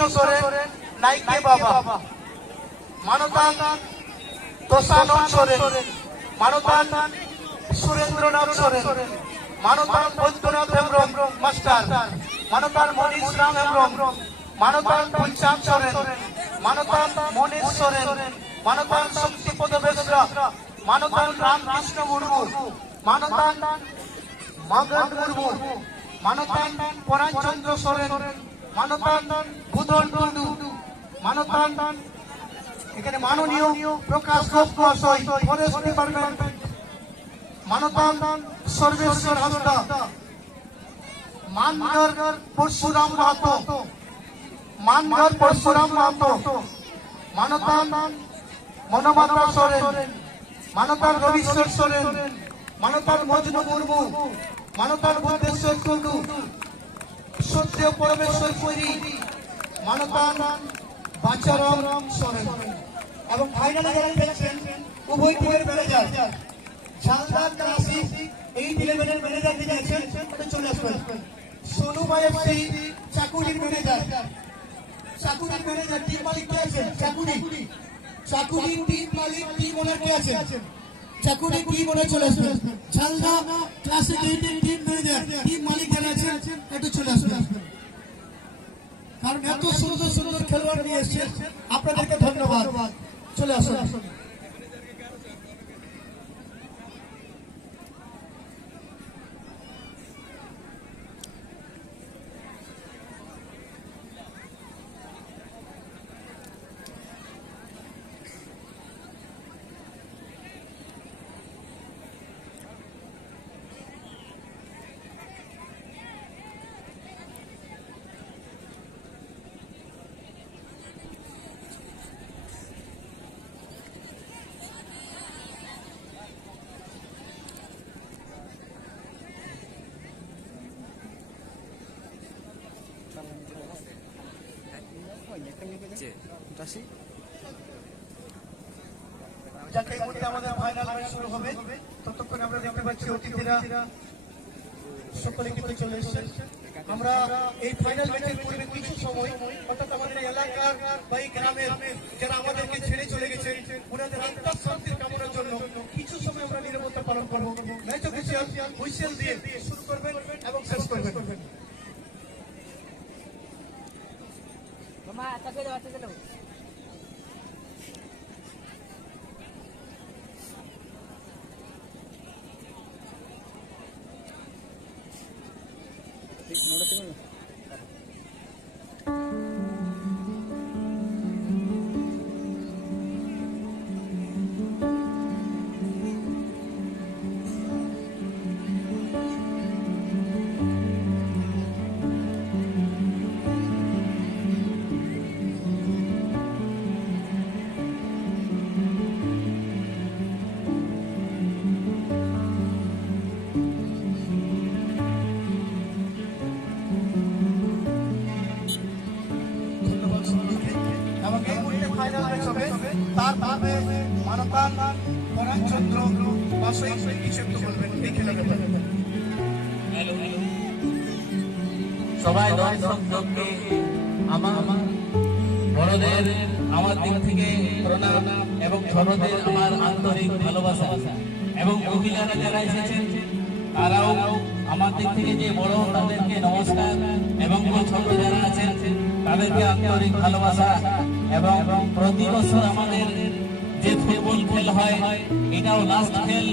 কৃষ্ণ সোরেন নাইকে বাবা, মানতান তোষানন সোরেন, মানতান সুরেন্দ্রনাথ সোরেন, মানতান বৈদ্যনাথ হেমব্রম মাস্টার, মানতান মনীষ রাম হেমব্রম, মানতান পঞ্চাম সোরেন, মানতান মনীষ সোরেন, মানতান শক্তিপদ বেসরা, মানতান রামকৃষ্ণ মুর্মু, মানতান মগন মুর্মু, মানতান পরাণচন্দ্র সোরেন, মানতান বুধন টুডু, মানতান এখানে মাননীয় প্রকাশ গোপ মহাশয় ফরেস্ট ডিপার্টমেন্ট, মানতান সর্বেশ্বর হাসদা, মানগর পরশুরাম মাহাতো, মানগর পরশুরাম মাহাতো, মানতান মনোমাতা সোরেন, মানতান রবিশ্বর সোরেন, মানতান মজনু মুর্মু, মানতান বুদ্ধেশ্বর টুডু, সত্য পরমেশ্বর পুরী, মানতান বাঞ্ছারাম সোরেন। এবং ফাইনালে যারা খেলছেন উভয় টিমের ম্যানেজার ঝালদার কাশি এই টিমের ম্যানেজার যিনি আছেন চলে আসবেন। সোনু বায়েফসি চাকুরির ম্যানেজার, চাকুরির ম্যানেজার টিম মালিক কে আছেন? চাকুরি টিম মালিক টিম ওনার কে আছেন? চাকুরি টিম ওনার চলে আসবেন। ঝালদা ক্লাসিক এইটের টিম ম্যানেজার টিম মালিক যারা আছেন একটু চলে আসবেন। কারণ এত সুন্দর সুন্দর খেলোয়াড় নিয়ে এসেছেন, আপনাদেরকে ধন্যবাদ। চলে আসুন। যাকে এই মুহূর্তে আমাদের ফাইনাল ম্যাচ শুরু হবে, ততক্ষণ আমরা দেখতে পাচ্ছি অতিথিরা সকলে কিন্তু চলে এসেছেন। আমরা এই ফাইনাল ম্যাচের পূর্বে কিছু সময় অর্থাৎ আমাদের এলাকার বা এই গ্রামের যারা আমাদেরকে ছেড়ে চলে গেছেন ওনাদের আত্মার শান্তির কামনার জন্য কিছু সময় আমরা নিরাপত্তা পালন করবো। ম্যাচ অফিসিয়াল হুইসেল দিয়ে শুরু করবেন এবং শেষ করবেন। সবাই দর্শককে আমার বড়দের আমার দিক থেকে প্রণাম এবং ছোটদের আমার আন্তরিক ভালোবাসা এবং মহিলারা যারা এসেছেন তারাও আমার দিক থেকে যে বড় তাদেরকে নমস্কার এবং ছোট যারা আছেন তাদেরকে আন্তরিক ভালোবাসা। এবং প্রতি বছর আমাদের যে ফুটবল খেল হয় এটাও লাস্ট খেল।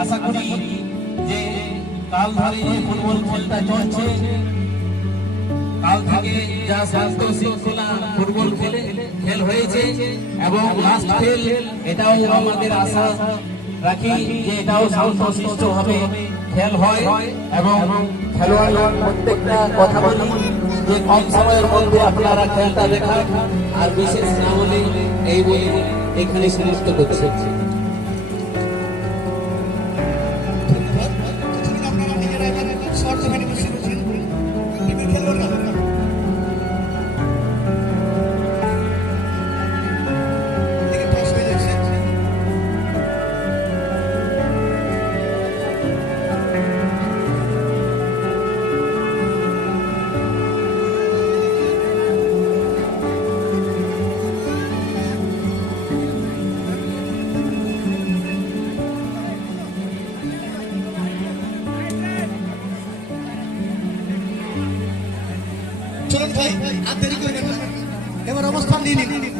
আশা করি যে কাল ধরে যে ফুটবল খেলটা চলছে কাল থেকে যা শান্ত শৃঙ্খলা ফুটবল খেল হয়েছে এবং লাস্ট খেল এটাও আমাদের আশা রাখি যে এটাও শান্ত শিষ্ট ভাবে খেল হয় এবং খেলোয়াড়রা প্রত্যেকটা কথা বলি যে কম সময়ের মধ্যে আপনারা খেলটা দেখান আর বিশেষ না হলে এই বলে এখানে সমাপ্ত করছে। ভাই আর দেরি করবেন না, এবার অবস্থান নিয়ে নিন।